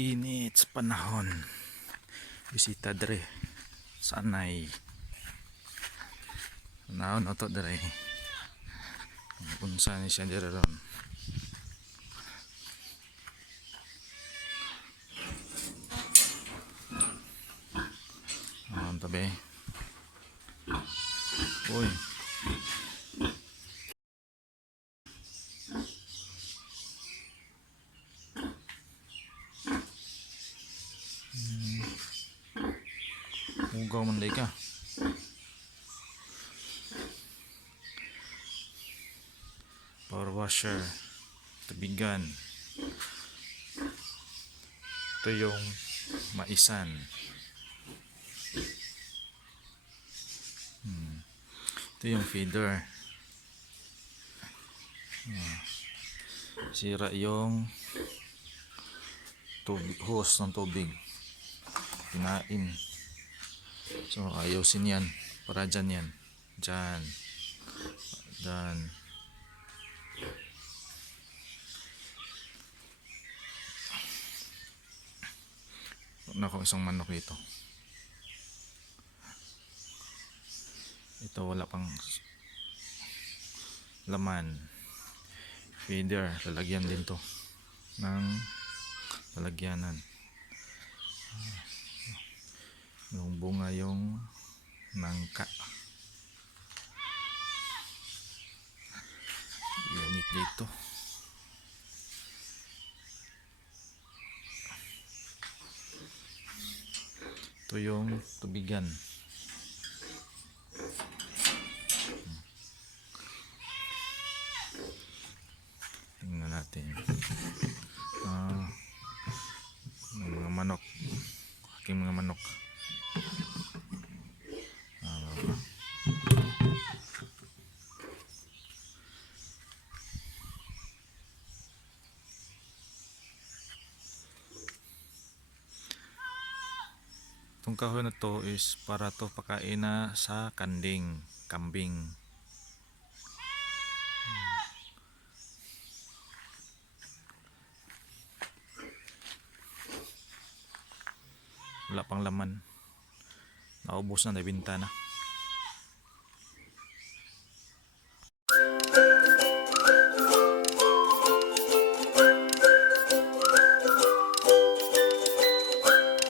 init sa panahon. Bisita dre sanay naon oto dre unsa ni siya dre ron. Naon tabi uy ugaw man day ka. Power washer, tubigan, ito yung maisan, ito yung feeder. Sira yung tubig, hose ng tubig, kinain. So ayusin yan para dyan yan, dyan. Nako, isang manok dito. Ito wala pang laman. Feeder, lalagyan din to ng lalagyanan. Yung bunga yung nangka. Unit dito. Ito yung tubigan. Tingnan natin. Yung mga manok. Aking mga manok. Itong kahoy na to is para to pakain na sa kambing. Wala pang laman. Naubos na, nabinta na.